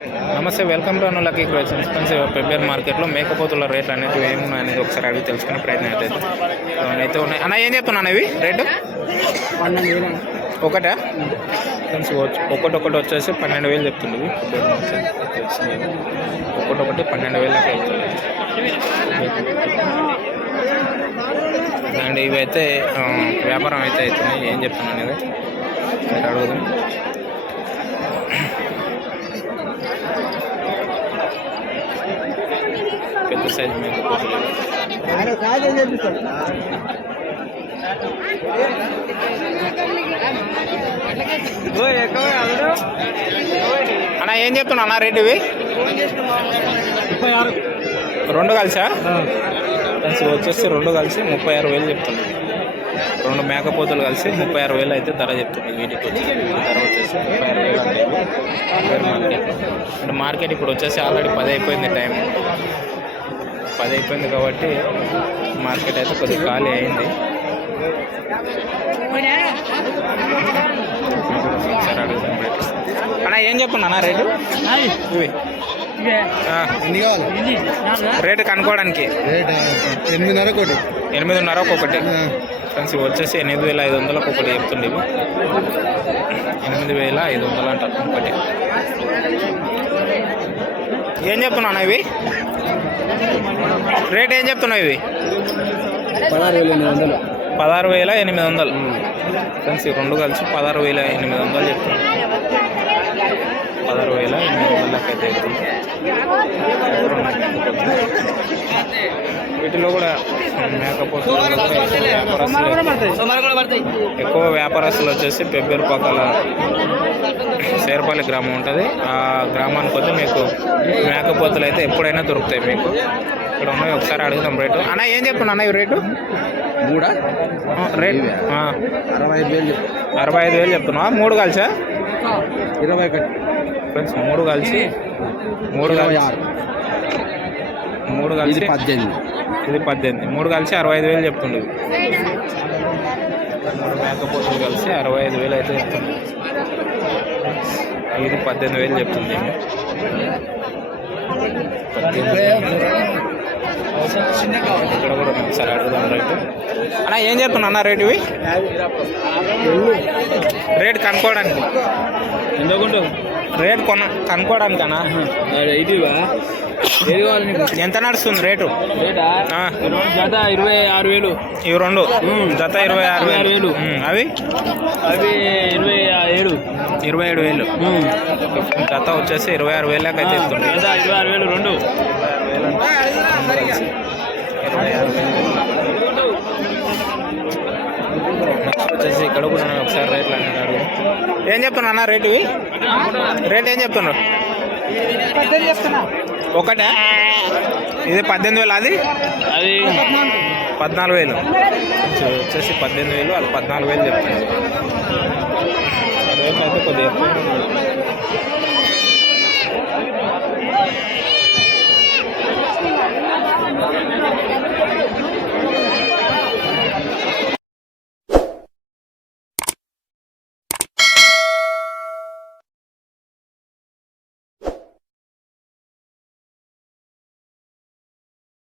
నమస్తే welcome to Anu lucky crochet expensive ఫిబ్రవరి మార్కెట్లో మేకపోతుల రేట్లు అనేది ఏమున్నాయి అనేది ఒకసారి అడిగి తెలుసుకునే ప్రయత్నం అయితే అయితే ఉన్నాయి. అన్న ఏం చెప్తున్నాను ఇవి? రేటు? ఒకటా? ఫ్రెండ్స్ ఒకటి ఒకటి వచ్చేసి పన్నెండు వేలు చెప్తుంది ఒకటి ఒకటి పన్నెండు వేలు దాకా వెళ్తుంది అండ్ ఇవైతే వ్యాపారం అయితే అవుతున్నాయి. ఏం చెప్తున్నాను అనేది అడుగుదాం. పెద్ద సైజ్ అన్న ఏం చెప్తున్నా అన్న రేటు ఇవి ముప్పై ఆరు. రెండు కలిసా? వచ్చేసి రెండు కలిసి ముప్పై ఆరు వేలు చెప్తుంది రెండు మేకపోతులు కలిసి ముప్పై ఆరు వేలు అయితే ధర చెప్తుంది వీటికి వచ్చి ధర వచ్చేసి ముప్పై ఆరు వేలు అంటే వేరు మార్కెట్. అంటే మార్కెట్ ఇప్పుడు వచ్చేసి ఆల్రెడీ పది అయిపోయింది టైం పది అయిపోయింది కాబట్టి మార్కెట్ అయితే కొద్దిగా ఖాళీ అయింది. సరే అడుగుదాం రేటు అన్న ఏం చెప్పండి అన్న రేటు? ఇవి. ఆ, ఎన్ని కావాలి? రేటు కనుక్కోవడానికి. రేట్? ఎనిమిదిన్నర కోటి ఎనిమిదిన్నర ఒక్కొక్కటి ఫ్రెండ్స్ ఇవి వచ్చేసి ఎనిమిది వేల ఐదు వందలకు ఒకటి చెప్తుంది ఇవి. ఎనిమిది వేల ఐదు వందలు అంటారు ఒకటి. ఏం చెప్తున్నావు ఇవి? రేట్ ఏం చెప్తున్నావు ఇవి? పదహారు ఎనిమిది వందలు పదహారు వేల ఎనిమిది వందలు. ఫ్రెండ్స్ ఈ రెండు కలిసి పదహారు వేల ఎనిమిది వందలు చెప్తున్నాను పదహారు వేల ఎనిమిది వందలకైతే అయితే వీటిలో కూడా మేకపోతే ఎక్కువ వ్యాపారస్తులు వచ్చేసి పెబ్బేరు పక్కల శేర్పల్లి గ్రామం ఉంటుంది. ఆ గ్రామానికి వస్తే మీకు మేకపోతులు అయితే ఎప్పుడైనా దొరుకుతాయి మీకు. ఇక్కడ ఉన్నాయి ఒకసారి అడుగుదాం రేటు. అన్న ఏం చెప్పండి అన్న ఈ రేటు? మూడా? ఆ, రేట్. ఆ, అరవై ఐదు వేలు. అరవై ఐదు వేలు చెప్తున్నా మూడు కలిసా? ఇరవై ఒకటి. ఫ్రెండ్స్ మూడు కలిసి మూడు కలిసి మూడు ఇది కలిసి పద్దెనిమిది. ఇది పద్దెనిమిది. మూడు కలిసి అరవై ఐదు వేలు చెప్తుండేవి మూడు మేకపోతులు కలిసి అరవై ఐదు వేలు అయితే చెప్తుంది ఇది పద్దెనిమిది వేలు చెప్తుంది. ఇక్కడ కూడా ఒకసారి అడుగుదాం రేటు. అన్న ఏం చెప్తున్నా అన్న రేటు ఇవి? రేట్ కనుక్కోవడానికి. ఎందుకుంటావు రేట్ కొన కనుక్కోవడానికి అన్న ఇదివా? ఏది కావాలి నీకు? ఎంత నడుస్తుంది రేటు? జత ఇరవై ఆరు వేలు. ఇవి రెండు. జత ఇరవై ఆరు వేలు. అవి? అవి ఇరవై ఏడు. ఇరవై ఏడు వేలు. జత వచ్చేసి ఇరవై ఆరు వేలకి అయితే ఇస్తుంది. ఇరవై ఆరు వేలు రెండు ఇరవై ఆరు వేలు నెక్స్ట్ వచ్చేసి ఇక్కడ కూడా ఒకసారి రేట్లు అన్నాడు ఏం చెప్తున్నా అన్న రేటు రేట్ ఏం చెప్తున్నారు? ఒకటే? ఇది పద్దెనిమిది వేలు అది? అది పద్నాలుగు వేలు. వచ్చేసి పద్దెనిమిది వేలు అది పద్నాలుగు వేలు చెప్తుంది రేట్ అయితే కొద్దిగా